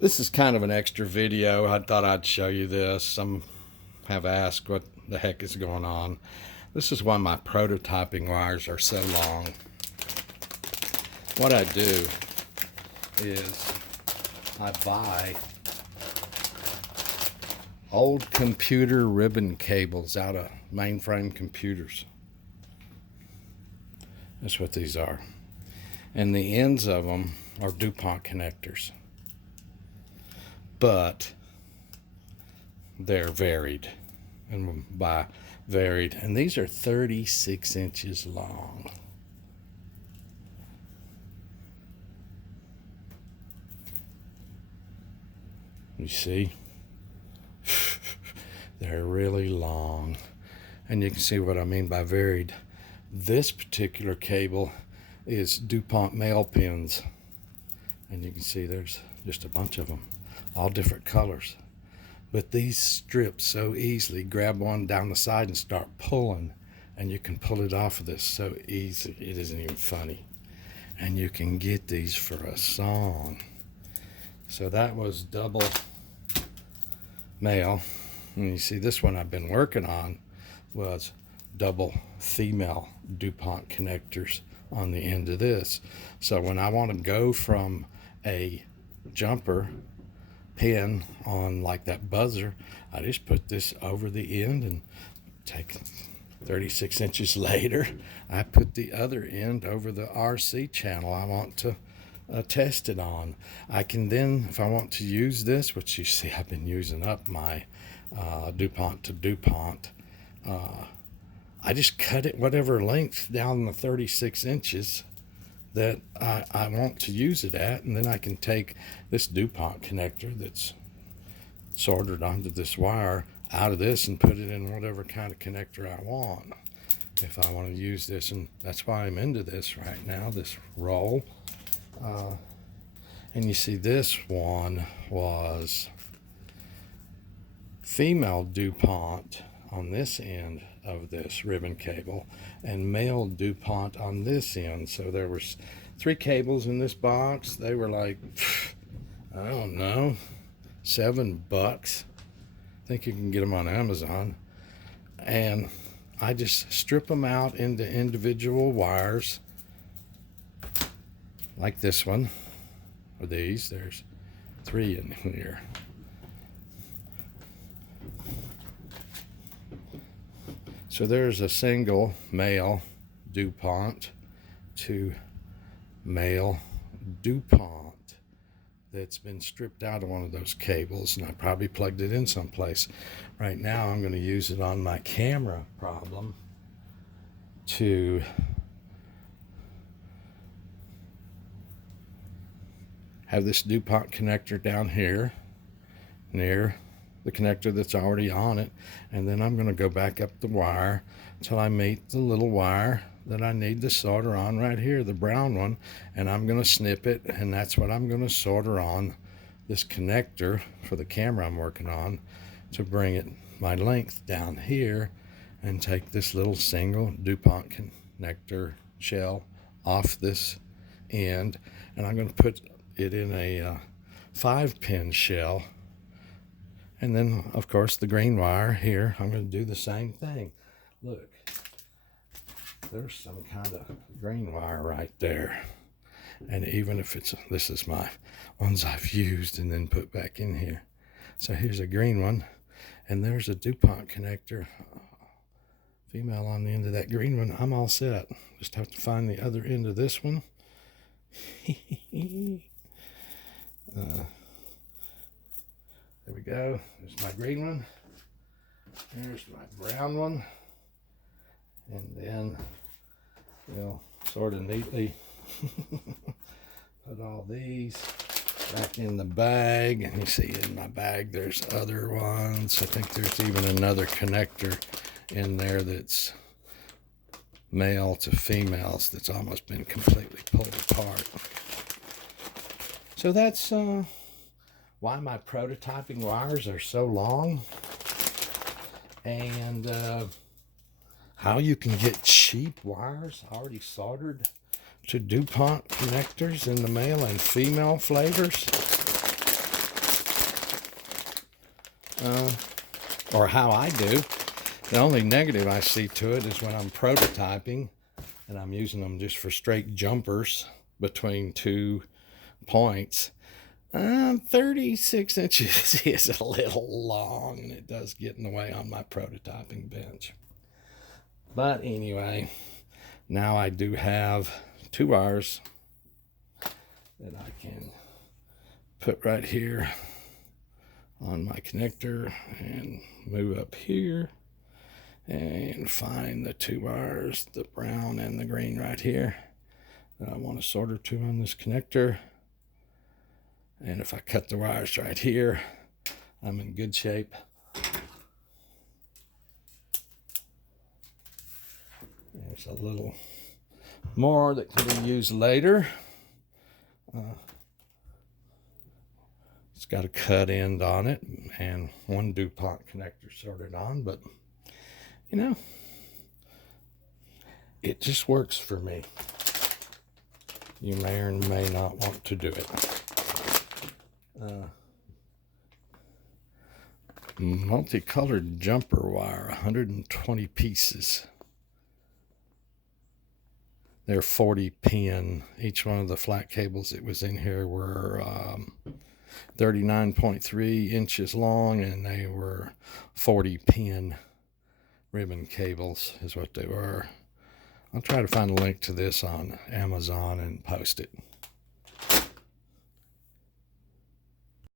This is kind of an extra video. I thought I'd show you this. Some have asked what the heck is going on. This is why my prototyping wires are so long. What I do is I buy old computer ribbon cables out of mainframe computers. That's what these are. And the ends of them are DuPont connectors. But they're varied. And by varied, and these are 36 inches long. You see? They're really long. And you can see what I mean by varied. This particular cable is DuPont male pins. And you can see there's just a bunch of them, all different colors. But these strip so easily. Grab one down the side and start pulling, and you can pull it off of this so easy. It isn't even funny. And you can get these for a song. So that was double male. And you see this one I've been working on was double female DuPont connectors on the end of this. So when I want to go from a jumper pin on like that buzzer, I just put this over the end and take 36 inches later, I put the other end over the RC channel I want to test it on. I can then, if I want to use this, which you see I've been using up my DuPont to DuPont, I just cut it whatever length down the 36 inches that I want to use it at, and then I can take this DuPont connector that's soldered onto this wire out of this and put it in whatever kind of connector I want if I want to use this. And that's why I'm into this right now, this roll. And you see this one was female DuPont on this end of this ribbon cable and male DuPont on this end. So there was 3 cables in this box. They were like, I don't know, $7. I think you can get them on Amazon. And I just strip them out into individual wires like this one, or these. There's 3 in here. So there's a single male DuPont to male DuPont that's been stripped out of one of those cables, and I probably plugged it in someplace. Right now I'm going to use it on my camera problem to have this DuPont connector down here near the connector that's already on it, and then I'm going to go back up the wire until I meet the little wire that I need to solder on right here, the brown one, and I'm going to snip it, and that's what I'm going to solder on this connector for the camera I'm working on to bring it my length down here and take this little single DuPont connector shell off this end, and I'm going to put it in a 5-pin shell. And then, of course, the green wire here, I'm going to do the same thing. Look, there's some kind of green wire right there. And even if it's, this is my ones I've used and then put back in here. So here's a green one, and there's a DuPont connector, female on the end of that green one. I'm all set. Just have to find the other end of this one. There we go. There's my green one. There's my brown one. And then we'll sort of neatly put all these back in the bag. And you see in my bag there's other ones. I think there's even another connector in there that's male to females that's almost been completely pulled apart. So that's why my prototyping wires are so long, and how you can get cheap wires already soldered to DuPont connectors in the male and female flavors. or how I do. The only negative I see to it is when I'm prototyping and I'm using them just for straight jumpers between 2 points. 36 inches is a little long, and it does get in the way on my prototyping bench. But anyway, now I do have 2 wires that I can put right here on my connector and move up here and find the 2 wires, the brown and the green right here, that I want to solder to on this connector. And if I cut the wires right here, I'm in good shape. There's a little more that can be used later. It's got a cut end on it and 1 DuPont connector soldered on, but you know, it just works for me. You may or may not want to do it. Multicolored jumper wire, 120 pieces. They're 40 pin. Each one of the flat cables that was in here were 39.3 inches long, and they were 40 pin ribbon cables is what they were. I'll try to find a link to this on Amazon and post it.